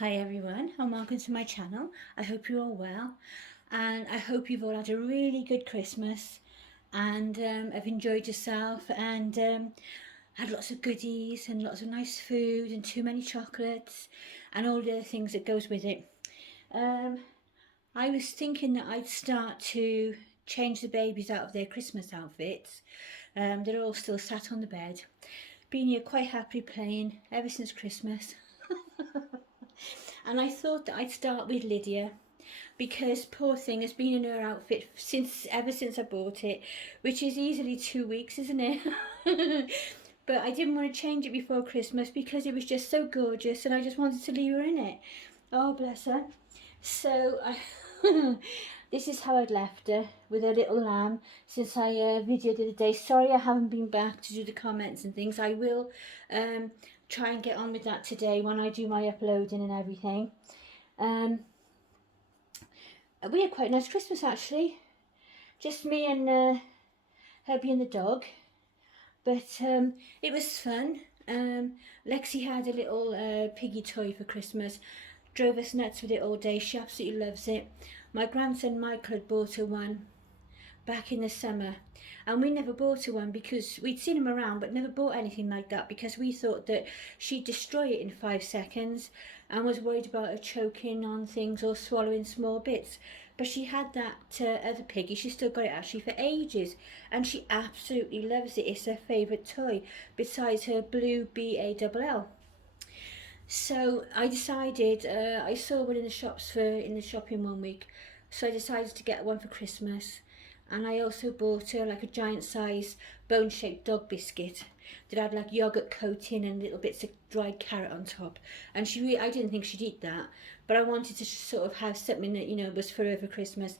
Hi everyone and welcome to my channel. I hope you're all well and I hope you've all had a really good Christmas and have enjoyed yourself and had lots of goodies and lots of nice food and too many chocolates and all the other things that goes with it. I was thinking that I'd start to change the babies out of their Christmas outfits. They're all still sat on the bed. Been here quite happily playing ever since Christmas. And I thought that I'd start with Lydia because poor thing has been in her outfit ever since I bought it, which is easily 2 weeks, isn't it? But I didn't want to change it before Christmas because it was just so gorgeous and I just wanted to leave her in it. Oh, bless her. So this is how I'd left her, with her little lamb, since I videoed the other day. Sorry I haven't been back to do the comments and things. I will try and get on with that today when I do my uploading and everything. We had quite a nice Christmas actually. Just me and Herbie and the dog. But it was fun. Lexi had a little piggy toy for Christmas. Drove us nuts with it all day. She absolutely loves it. My grandson Michael had bought her one back in the summer, and we never bought her one because we'd seen them around but never bought anything like that because we thought that she'd destroy it in 5 seconds and was worried about her choking on things or swallowing small bits. But she had that other piggy. She still got it actually for ages and she absolutely loves it. It's her favourite toy besides her blue BALL. So I decided, I saw one in the shopping one week, so I decided to get one for Christmas. And I also bought her like a giant size bone-shaped dog biscuit that had like yogurt coating and little bits of dried carrot on top. And I didn't think she'd eat that, but I wanted to sort of have something that, you know, was for her for Christmas.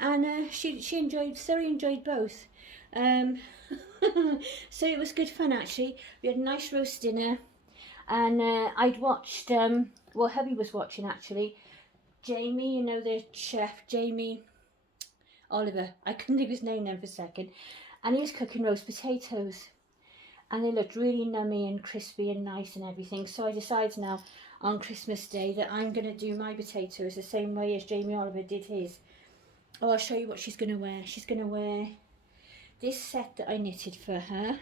And she thoroughly enjoyed both. So it was good fun actually. We had a nice roast dinner. And I'd watched, well, Hubby was watching actually, Jamie, you know, the chef, Jamie Oliver, I couldn't think of his name then for a second, and he was cooking roast potatoes, and they looked really nummy and crispy and nice and everything. So I decided now on Christmas Day that I'm going to do my potatoes the same way as Jamie Oliver did his. Oh, I'll show you what she's going to wear. She's going to wear this set that I knitted for her,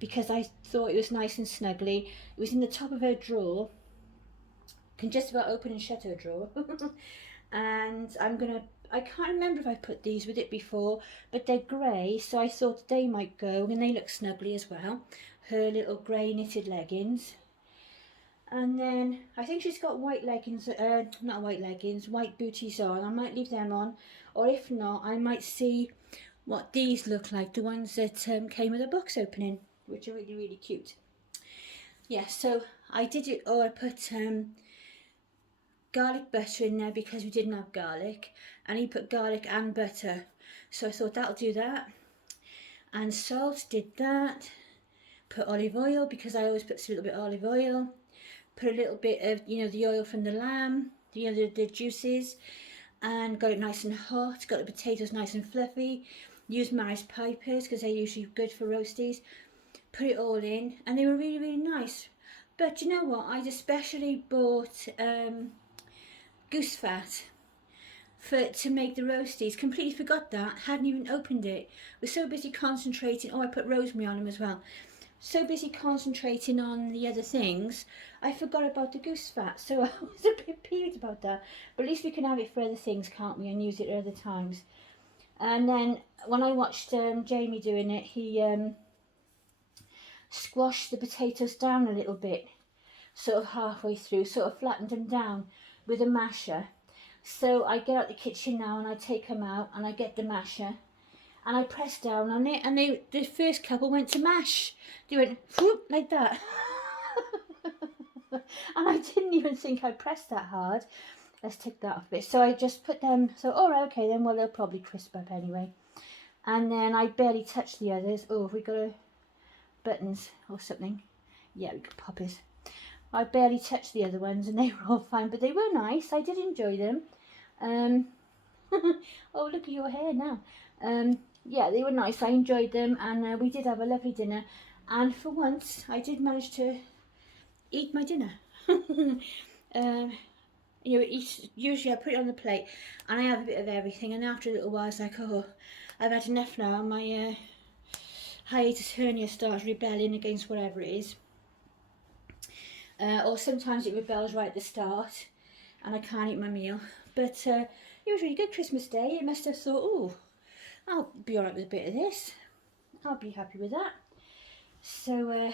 because I thought it was nice and snuggly. It was in the top of her drawer. Can just about open and shut her drawer. And I can't remember if I put these with it before, but they're grey, so I thought they might go, and they look snuggly as well. Her little grey knitted leggings. And then I think she's got white leggings, not white leggings, white booties on. I might leave them on, or if not, I might see what these look like, the ones that came with a box opening, which are really, really cute. Yeah, so I did it, I put garlic butter in there because we didn't have garlic, and he put garlic and butter. So I thought that'll do that. And salt, did that. Put olive oil because I always put a little bit of olive oil. Put a little bit of, you know, the oil from the lamb, the juices, and got it nice and hot. Got the potatoes nice and fluffy. Used Maris Pipers because they're usually good for roasties. Put it all in and they were really, really nice. But you know what, I'd especially bought goose fat to make the roasties. Completely forgot that, hadn't even opened it. Was so busy concentrating, I put rosemary on them as well. So busy concentrating on the other things, I forgot about the goose fat, so I was a bit peeved about that. But at least we can have it for other things, can't we, and use it at other times. And then when I watched Jamie doing it, he squashed the potatoes down a little bit, sort of halfway through, sort of flattened them down with a masher. So I get out the kitchen now and I take them out and I get the masher and I press down on it, and the first couple went to mash. They went whoop like that. And I didn't even think I pressed that hard. Let's take that off a bit. So I just put them, so alright, okay then, well they'll probably crisp up anyway. And then I barely touched the others. Oh, have we got a buttons or something? Yeah, we got poppers. I barely touched the other ones and they were all fine, but they were nice. I did enjoy them. Oh, look at your hair now. Yeah, they were nice. I enjoyed them, and we did have a lovely dinner. And for once, I did manage to eat my dinner. You know, usually I put it on the plate and I have a bit of everything, and after a little while it's like, oh, I've had enough now, and my hiatus hernia starts rebelling against whatever it is. Or sometimes it rebels right at the start and I can't eat my meal. But it was really good Christmas Day. It must have thought, oh, I'll be alright with a bit of this. I'll be happy with that. So,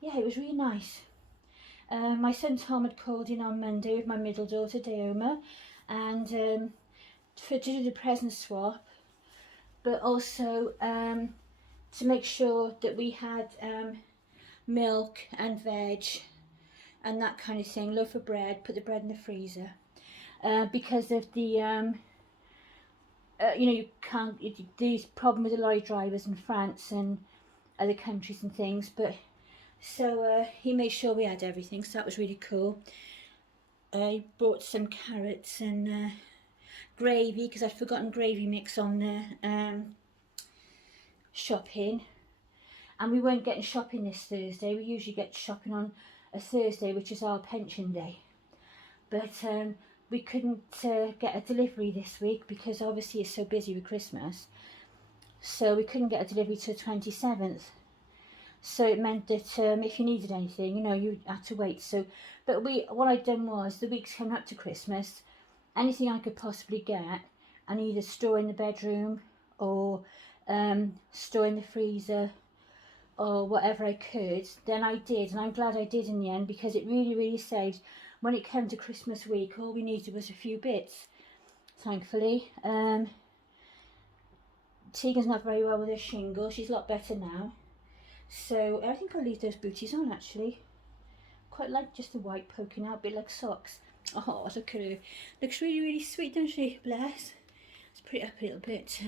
yeah, it was really nice. My son Tom had called in on Monday with my middle daughter, Daoma, and to do the present swap, but also to make sure that we had milk and veg and that kind of thing, loaf of bread, put the bread in the freezer. Because of the, you know, you can't, there's problem with the lorry drivers in France and other countries and things, but so he made sure we had everything, so that was really cool. I bought some carrots and gravy, because I'd forgotten gravy mix on the shopping, and we weren't getting shopping this Thursday. We usually get shopping on a Thursday, which is our pension day, but we couldn't get a delivery this week because obviously it's so busy with Christmas, so we couldn't get a delivery till 27th. So it meant that if you needed anything, you know, you had to wait. So, but what I'd done was, the weeks coming up to Christmas, anything I could possibly get, and either store in the bedroom or store in the freezer or whatever I could, then I did, and I'm glad I did in the end, because it really, really saved. When it came to Christmas week, all we needed was a few bits, thankfully. Teagan's not very well with her shingle. She's a lot better now. So I think I'll leave those booties on, actually. Quite like just the white poking out, a bit like socks. Oh, look at her. Looks really, really sweet, don't she? Bless. Let's put it up a little bit.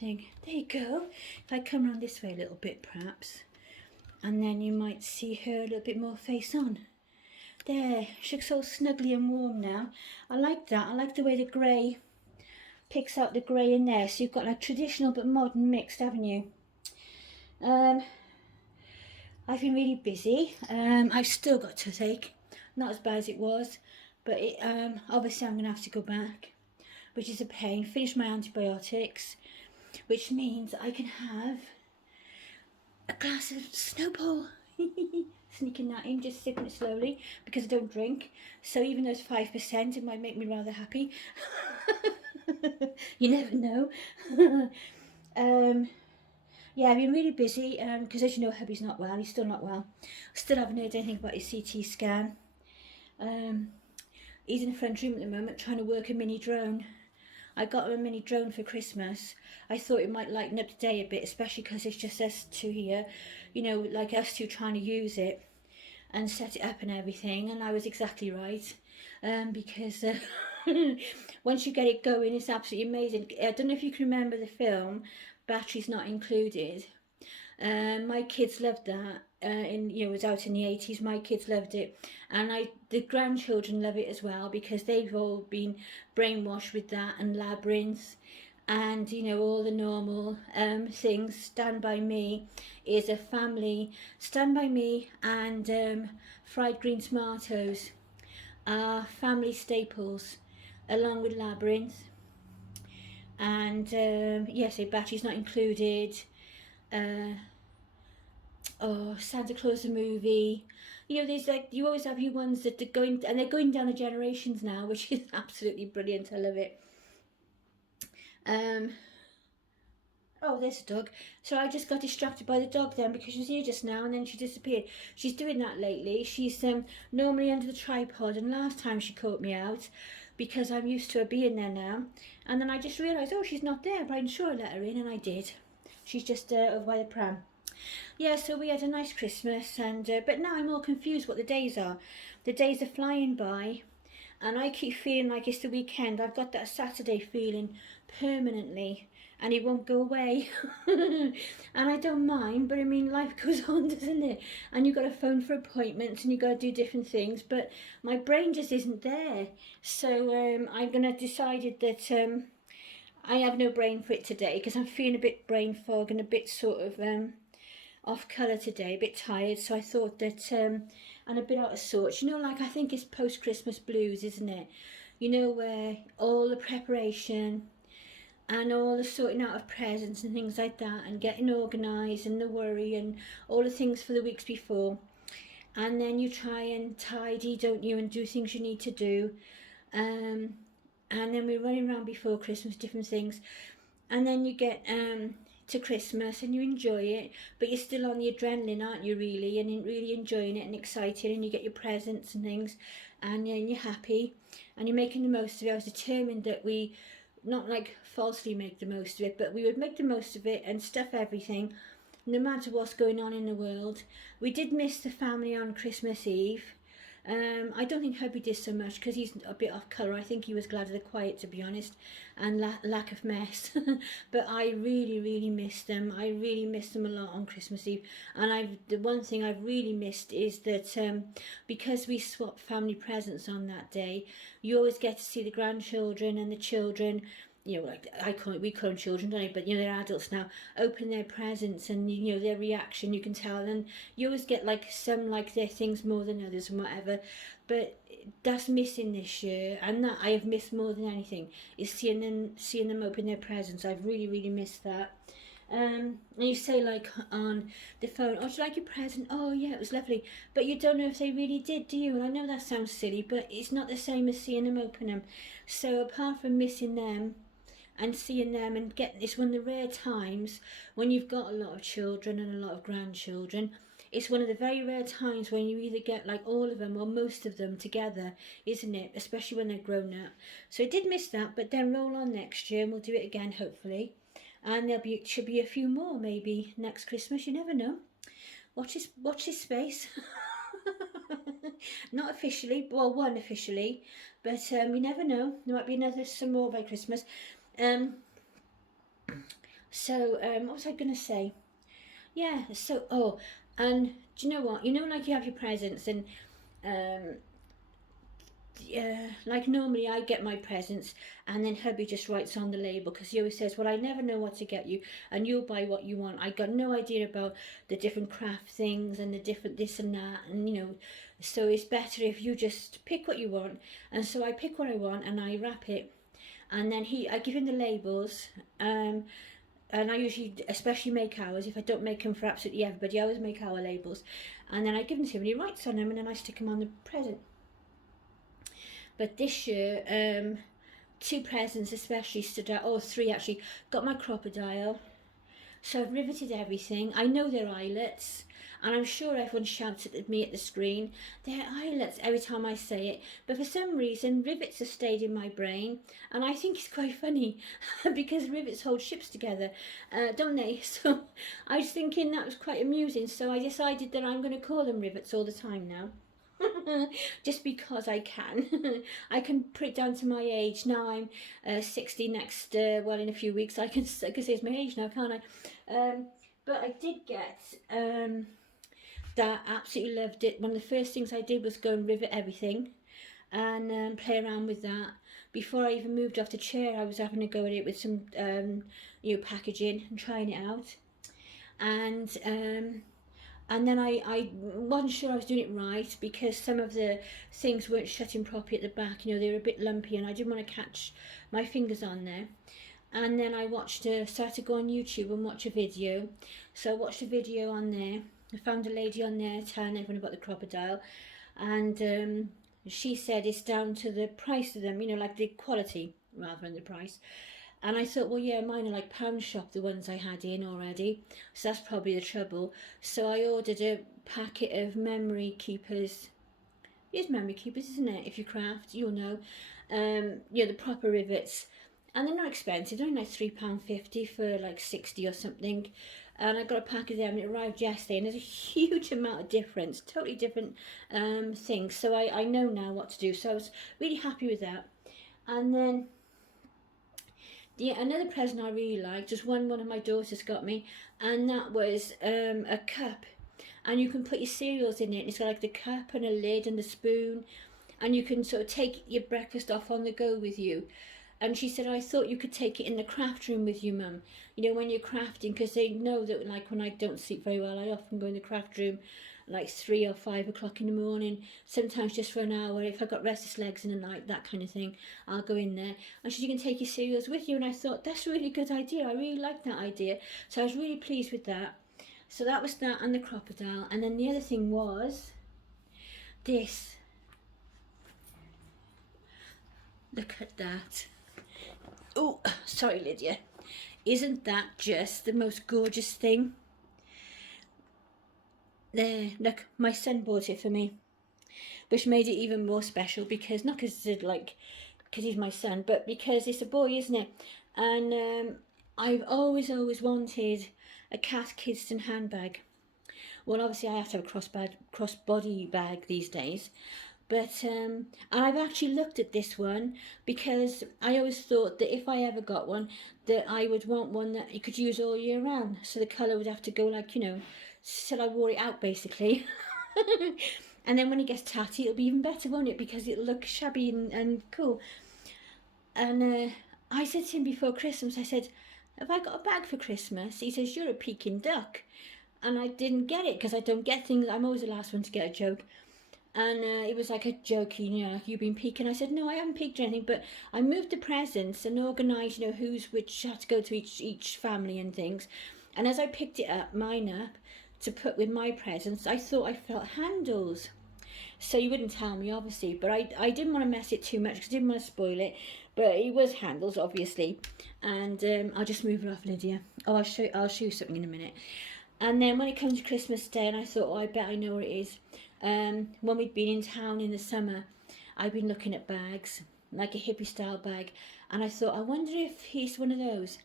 Thing. There you go. If I come around this way a little bit, perhaps, and then you might see her a little bit more face on. There, she looks all snuggly and warm now. I like that. I like the way the grey picks out the grey in there. So you've got like traditional but modern mixed, haven't you? I've been really busy. I've still got toothache, not as bad as it was, but it, obviously I'm going to have to go back, which is a pain. Finish my antibiotics, which means I can have a glass of Snowball. Sneaking that in, just sipping it slowly, because I don't drink, so even though it's 5%, it might make me rather happy. You never know. Yeah, I've been really busy, because as you know, hubby's not well. He's still not well. Still haven't heard anything about his CT scan. He's in the front room at the moment trying to work a mini drone. I got him a mini drone for Christmas. I thought it might lighten up the day a bit, especially because it's just us two here, you know, like us two trying to use it and set it up and everything. And I was exactly right, because once you get it going, it's absolutely amazing. I don't know if you can remember the film Batteries Not Included. My kids loved that. You know, it was out in the 80s. My kids loved it, and the grandchildren love it as well, because they've all been brainwashed with that and Labyrinth, and you know, all the normal things. Stand By Me is a family. Stand By Me and fried green tomatoes are family staples, along with Labyrinth. And yes, Batteries Not Included. Oh, Santa Claus the movie. You know, there's like, you always have your ones that are going, and they're going down the generations now, which is absolutely brilliant. I love it. Oh, there's a dog. So I just got distracted by the dog then, because she was here just now and then she disappeared. She's doing that lately. She's normally under the tripod, and last time she caught me out, because I'm used to her being there now. And then I just realised, oh, she's not there, but I'm sure I let her in, and I did. She's just over by the pram. Yeah, so we had a nice Christmas, and but now I'm all confused what the days are. The days are flying by, and I keep feeling like it's the weekend. I've got that Saturday feeling permanently, and it won't go away. And I don't mind, but I mean, life goes on, doesn't it? And you've got to phone for appointments, and you've got to do different things, but my brain just isn't there. So I'm going to decided that I have no brain for it today, because I'm feeling a bit brain fog and a bit sort of off colour today, a bit tired, so I thought that, and a bit out of sorts. You know, like I think it's post-Christmas blues, isn't it? You know, where all the preparation and all the sorting out of presents and things like that, and getting organised, and the worry and all the things for the weeks before. And then you try and tidy, don't you, and do things you need to do. And then we're running around before Christmas, different things. And then you get to Christmas and you enjoy it, but you're still on the adrenaline, aren't you, really, and really enjoying it and excited, and you get your presents and things, and you're happy, and you're making the most of it. I was determined that we, not like falsely make the most of it, but we would make the most of it and stuff everything, no matter what's going on in the world. We did miss the family on Christmas Eve. I don't think hubby did so much because he's a bit off colour. I think he was glad of the quiet, to be honest, and lack of mess. But I really missed them. I really missed them a lot on Christmas Eve. And the one thing I've really missed is that because we swapped family presents on that day, you always get to see the grandchildren and the children. You know, like we call them children, don't we? But you know, they're adults now. Open their presents, and you know their reaction. You can tell, and you always get like some like their things more than others and whatever. But that's missing this year, and that I have missed more than anything is seeing them open their presents. I've really missed that. And you say like on the phone, "Oh, did you like your present?" "Oh yeah, it was lovely." But you don't know if they really did, do you? And I know that sounds silly, but it's not the same as seeing them open them. So apart from missing them and seeing them and getting, it's one of the rare times when you've got a lot of children and a lot of grandchildren. It's one of the very rare times when you either get like all of them or most of them together, isn't it? Especially when they're grown up. So I did miss that, but then roll on next year and we'll do it again, hopefully. And should be a few more maybe next Christmas. You never know. Watch his space. Not officially, well, one officially, but you never know. There might be some more by Christmas. What was I going to say? Yeah, and do you know what? You know, like you have your presents, and like normally I get my presents and then hubby just writes on the label because he always says, "Well, I never know what to get you and you'll buy what you want." I got no idea about the different craft things and the different this and that, and you know, so it's better if you just pick what you want. And so I pick what I want and I wrap it, and then I give him the labels, and I usually especially make ours. If I don't make them for absolutely everybody, I always make our labels, and then I give them to him and he writes on them, and then I stick them on the present. But this year, 2 presents especially stood out, or 3 actually. Got my crocodile, so I've riveted everything. I know they're eyelets, and I'm sure everyone shouted at me at the screen, "They're eyelets," every time I say it. But for some reason, rivets have stayed in my brain, and I think it's quite funny because rivets hold ships together, don't they? So I was thinking that was quite amusing, so I decided that I'm going to call them rivets all the time now. Just because I can. I can put it down to my age. Now I'm 60 next, in a few weeks. I can say it's my age now, can't I? But I did get that, absolutely loved it. One of the first things I did was go and rivet everything and play around with that. Before I even moved off the chair, I was having a go at it with some packaging and trying it out. And then I wasn't sure I was doing it right because some of the things weren't shutting properly at the back. You know, they were a bit lumpy and I didn't want to catch my fingers on there. And then I started to go on YouTube and watch a video. So I watched a video on there. I found a lady on there telling everyone about the crocodile. And she said it's down to the price of them, you know, like the quality rather than the price. And I thought, well, yeah, mine are like pound shop, the ones I had in already. So that's probably the trouble. So I ordered a packet of memory keepers. It's memory keepers, isn't it? If you craft, you'll know. The proper rivets. And they're not expensive. They're only like £3.50 for like 60 or something. And I got a pack of them and it arrived yesterday. And there's a huge amount of difference. Totally different things. So I know now what to do. So I was really happy with that. And then another present I really liked was one of my daughters got me, and that was a cup, and you can put your cereals in it. It's got like the cup and a lid and the spoon, and you can sort of take your breakfast off on the go with you. And she said, oh, I thought you could take it in the craft room with you, Mum. You know, when you're crafting, because they know that, like, when I don't sleep very well, I often go in the craft room like 3 or 5 o'clock in the morning, sometimes just for an hour. If I've got restless legs in the night, that kind of thing, I'll go in there. And she said, you can take your cereals with you. And I thought, that's a really good idea. I really like that idea. So I was really pleased with that. So that was that and the crocodile. And then the other thing was this. Look at that. Oh, sorry, Lydia. Isn't that just the most gorgeous thing? There, look, my son bought it for me, which made it even more special because, not because he's my son, but because it's a boy, isn't it? And I've always wanted a Cath Kidston handbag. Well, obviously I have to have a crossbody bag these days. But I've actually looked at this one because I always thought that if I ever got one, that I would want one that you could use all year round. So the colour would have to go like, you know, till I wore it out basically. And then when it gets tatty, it'll be even better, won't it? Because it'll look shabby and cool. And I said to him before Christmas, I said, have I got a bag for Christmas? He says, you're a Peking duck. And I didn't get it because I don't get things. I'm always the last one to get a joke. And it was like a jokey, you know, you've been peeking. I said, no, I haven't peeked or anything, but I moved the presents and organised, you know, who's which had to go to each family and things. And as I picked it up, mine up, to put with my presents, I thought I felt handles. So you wouldn't tell me, obviously, but I didn't want to mess it too much because I didn't want to spoil it. But it was handles, obviously. And I'll just move it off, Lydia. Oh, I'll show you something in a minute. And then when it comes to Christmas Day, and I thought, oh, I bet I know what it is. When we'd been in town in the summer, I'd been looking at bags, like a hippie style bag, and I thought, I wonder if he's one of those.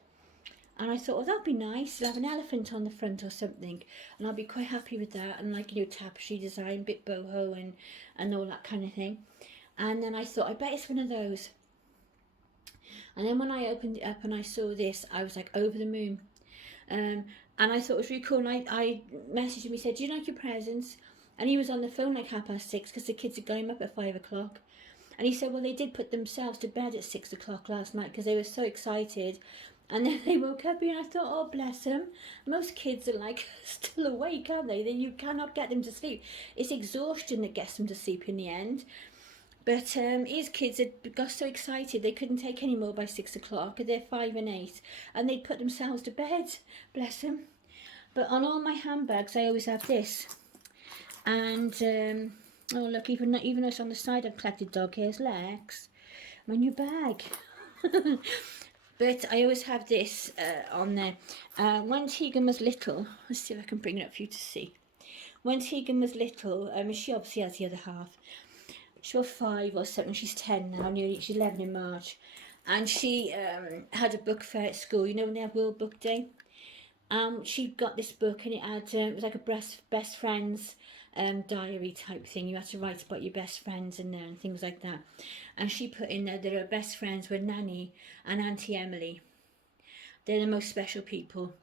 And I thought, oh, that'd be nice. He'll have an elephant on the front or something, and I'll be quite happy with that. And like, you know, tapestry design, bit boho and all that kind of thing. And then I thought, I bet it's one of those. And then when I opened it up and I saw this, I was like over the moon. And I thought it was really cool. And I messaged him. He said, do you like your presents? And he was on the phone like 6:30 because the kids had got him up at 5 o'clock. And he said, well, they did put themselves to bed at 6 o'clock last night because they were so excited. And then they woke up and I thought, oh, bless them. Most kids are like still awake, aren't they? You cannot get them to sleep. It's exhaustion that gets them to sleep in the end. But his kids had got so excited they couldn't take any more by 6 o'clock. They're 5 and 8. And they'd put themselves to bed. Bless them. But on all my handbags, I always have this. And, oh look, even though it's on the side, I've collected dog hairs, Lex. My new bag. But I always have this on there. When Tegan was little, let's see if I can bring it up for you to see. When Tegan was little, she obviously has the other half. She was 5 or something, she's 10 now, she's 11 in March. And she had a book fair at school, you know when they have World Book Day? She got this book and it had, it was like a best friends diary type thing. You had to write about your best friends in there and things like that. And she put in there that her best friends were Nanny and Auntie Emily. They're the most special people,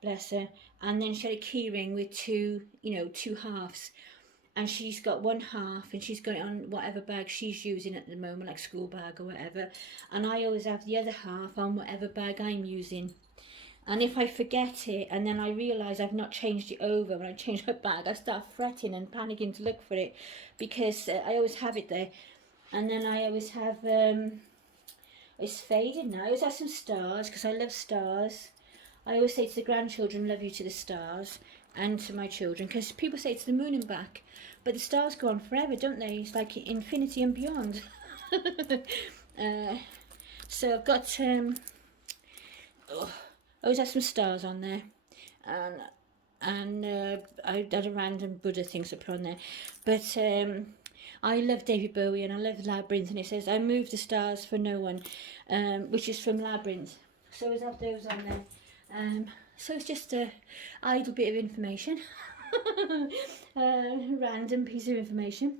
bless her. And then she had a key ring with two halves. And she's got one half and she's got it on whatever bag she's using at the moment, like school bag or whatever. And I always have the other half on whatever bag I'm using. And if I forget it and then I realise I've not changed it over, when I change my bag, I start fretting and panicking to look for it because I always have it there. And then I always have, it's faded now, I always have some stars because I love stars. I always say to the grandchildren, love you to the stars, and to my children, because people say to the moon and back, but the stars go on forever, don't they? It's like infinity and beyond. So I've got, I always have some stars on there, and I had a random Buddha things to put on there, but I love David Bowie and I love Labyrinth, and it says I move the stars for no one, which is from Labyrinth. So I always have those on there. So it's just a idle bit of information, random piece of information.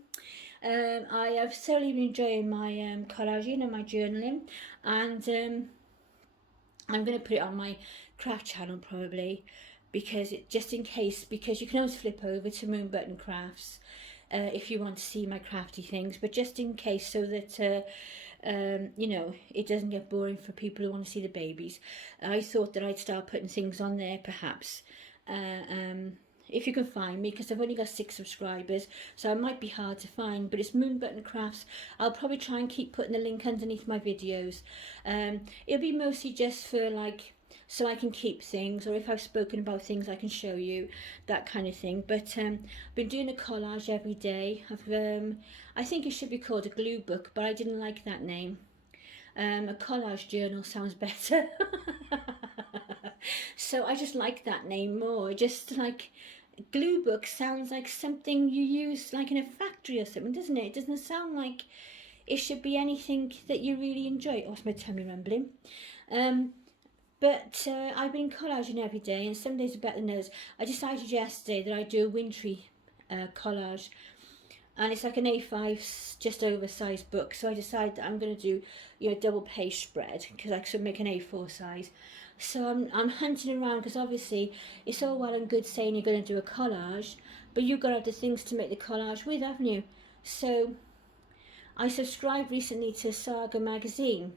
I have thoroughly been enjoying my collaging and my journaling, and I'm going to put it on my craft channel probably, because just in case, because you can always flip over to Moonbutton Crafts. if you want to see my crafty things, but just in case, so that you know, it doesn't get boring for people who want to see the babies. I thought that I'd start putting things on there, perhaps, if you can find me, because I've only got 6 subscribers, so it might be hard to find, but it's Moonbutton Crafts. I'll probably try and keep putting the link underneath my videos. It'll be mostly just for, like, so I can keep things, or if I've spoken about things I can show you, that kind of thing. But I've been doing a collage every day. I think it should be called a glue book, but I didn't like that name. A collage journal sounds better. So I just like that name more. Just like glue book sounds like something you use like in a factory or something, doesn't it? It doesn't sound like it should be anything that you really enjoy. Oh, it's my tummy rumbling. But I've been collaging every day, and some days are better than others. I decided yesterday that I'd do a wintry collage, and it's like an A5 just oversized book. So I decided that I'm going to do, you know, double page spread, because I could make an A4 size. So I'm hunting around, because obviously it's all well and good saying you're going to do a collage, but you've got to have the things to make the collage with, haven't you? So I subscribed recently to Saga magazine,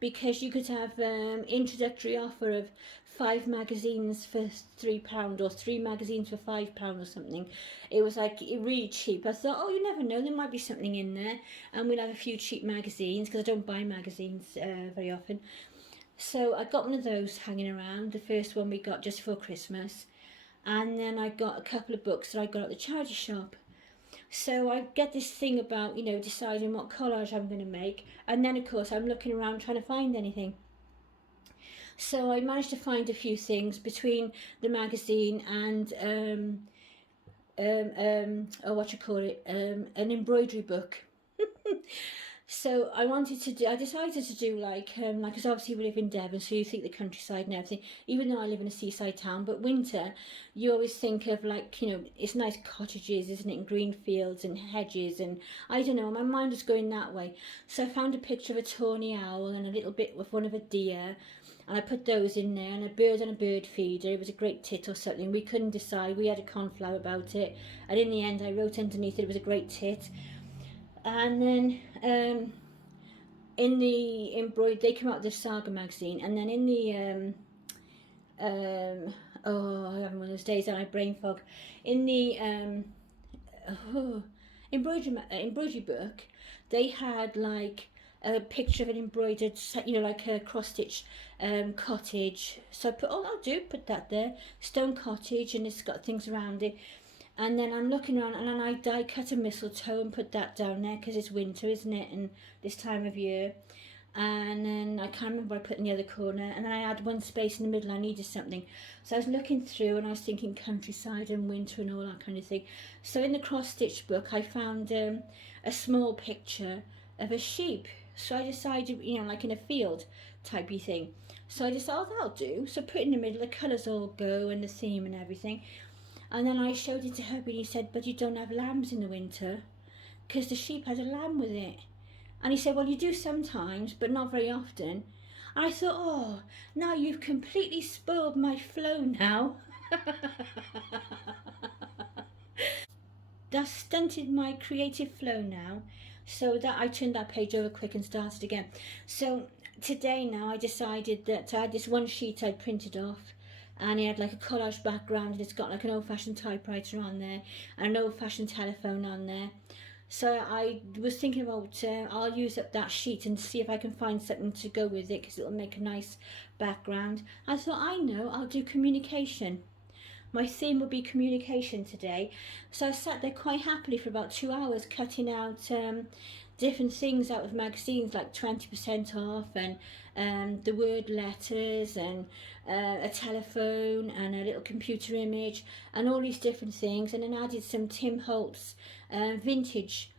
because you could have introductory offer of 5 magazines for £3, or 3 magazines for £5 or something. It was like really cheap. I thought, oh, you never know, there might be something in there, and we'll have a few cheap magazines, because I don't buy magazines very often. So I got one of those hanging around, the first one we got just for Christmas, and then I got a couple of books that I got at the charity shop. So I get this thing about, you know, deciding what collage I'm going to make, and then of course I'm looking around trying to find anything. So I managed to find a few things between the magazine and oh, what you call it, an embroidery book. So I decided to do like, because obviously we live in Devon, so you think the countryside and everything, even though I live in a seaside town, but winter, you always think of, like, you know, it's nice cottages, isn't it, and green fields and hedges, and I don't know, my mind was going that way. So I found a picture of a tawny owl and a little bit with one of a deer, and I put those in there, and a bird on a bird feeder. It was a great tit or something. We couldn't decide. We had a conflow about it, and in the end I wrote underneath it was a great tit. And then in the embroidery, they come out of the Saga magazine, and then in the oh, I'm having one of those days and I brain fog. In the embroidery book, they had like a picture of an embroidered, you know, like a cross stitch cottage. So I put, oh, put that there, stone cottage, and it's got things around it. And then I'm looking around, and then I die cut a mistletoe and put that down there, because it's winter, isn't it, and this time of year. And then I can't remember what I put in the other corner, and then I had one space in the middle. I needed something, so I was looking through, and I was thinking countryside and winter and all that kind of thing. So in the cross stitch book I found a small picture of a sheep. So I decided, you know, like in a field typey thing. So I decided, oh, that'll do. So put it in the middle, the colours all go, and the theme and everything. And then I showed it to hubby, and he said, but you don't have lambs in the winter, because the sheep had a lamb with it. And he said, well, you do sometimes, but not very often. And I thought, oh, now you've completely spoiled my flow now. That stunted my creative flow now. So that I turned that page over quick and started again. So today now I decided that I had this one sheet I printed off, and it had like a collage background, and it's got like an old-fashioned typewriter on there and an old-fashioned telephone on there. So I was thinking about I'll use up that sheet and see if I can find something to go with it, because it'll make a nice background. I thought, I know, I'll do communication. My theme will be communication today. So I sat there quite happily for about 2 hours cutting out different things out of magazines, like 20% off, and the word letters, and a telephone, and a little computer image, and all these different things. And then added some Tim Holtz vintage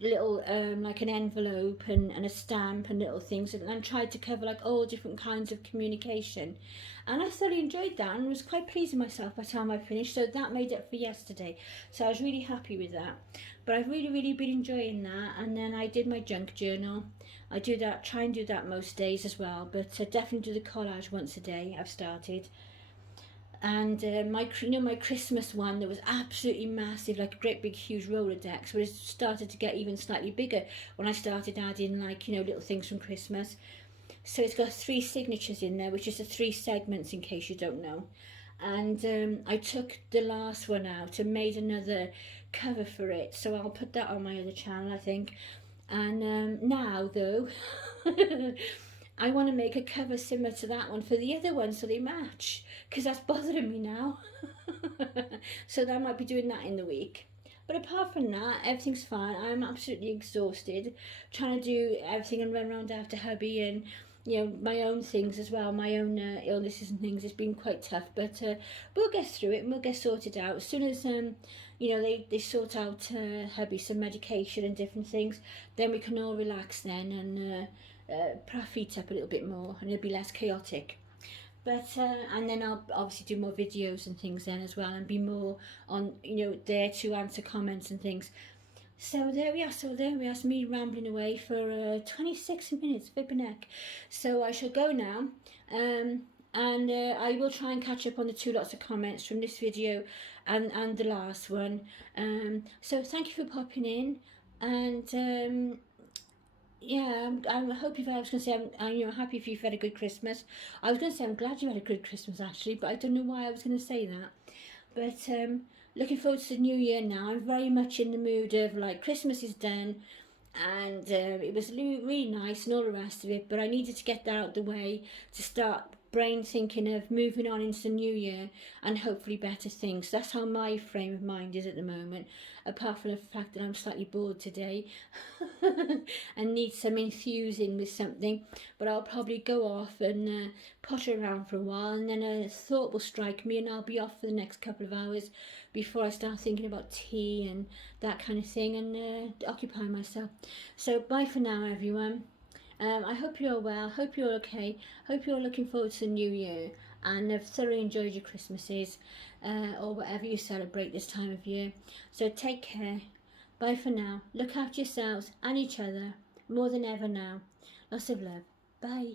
little like an envelope and a stamp and little things, and tried to cover like all different kinds of communication. And I thoroughly enjoyed that and was quite pleased with myself by the time I finished. So that made up for yesterday, so I was really happy with that. But I've really been enjoying that. And then I did my junk journal. I do that, try and do that most days as well, but definitely do the collage once a day. I've started. And my Christmas one that was absolutely massive, like a great big huge Rolodex, but it started to get even slightly bigger when I started adding, like, little things from Christmas. So it's got 3 signatures in there, which is the 3 segments, in case you don't know. And I took the last one out and made another cover for it, so I'll put that on my other channel, I think. And now though I want to make a cover similar to that one for the other one, so they match, because that's bothering me now. So I might be doing that in the week. But apart from that, everything's fine. I'm absolutely exhausted trying to do everything and run around after hubby, and my own things as well, my own illnesses and things. It's been quite tough, but we'll get through it and we'll get sorted out. As soon as they sort out hubby some medication and different things, then we can all relax then, and put our feet up a little bit more, and it'll be less chaotic. But and then I'll obviously do more videos and things then as well, and be more on there to answer comments and things. So there we are. It's me rambling away for 26 minutes, flipping heck. So I shall go now, and I will try and catch up on the 2 lots of comments from this video and the last one. So thank you for popping in, and yeah, I hope I was going to say I'm happy if you've had a good Christmas. I was going to say I'm glad you had a good Christmas actually, but I don't know why I was going to say that. But looking forward to the new year now. I'm very much in the mood of, like, Christmas is done, and it was really nice and all the rest of it, but I needed to get that out of the way to start brain thinking of moving on into the new year and hopefully better things. That's how my frame of mind is at the moment, apart from the fact that I'm slightly bored today and need some infusing with something. But I'll probably go off and potter around for a while, and then a thought will strike me and I'll be off for the next couple of hours before I start thinking about tea and that kind of thing, and occupy myself. So bye for now, everyone. I hope you're well, hope you're okay, hope you're looking forward to the new year and have thoroughly enjoyed your Christmases, or whatever you celebrate this time of year. So take care. Bye for now. Look after yourselves and each other more than ever now. Lots of love. Bye.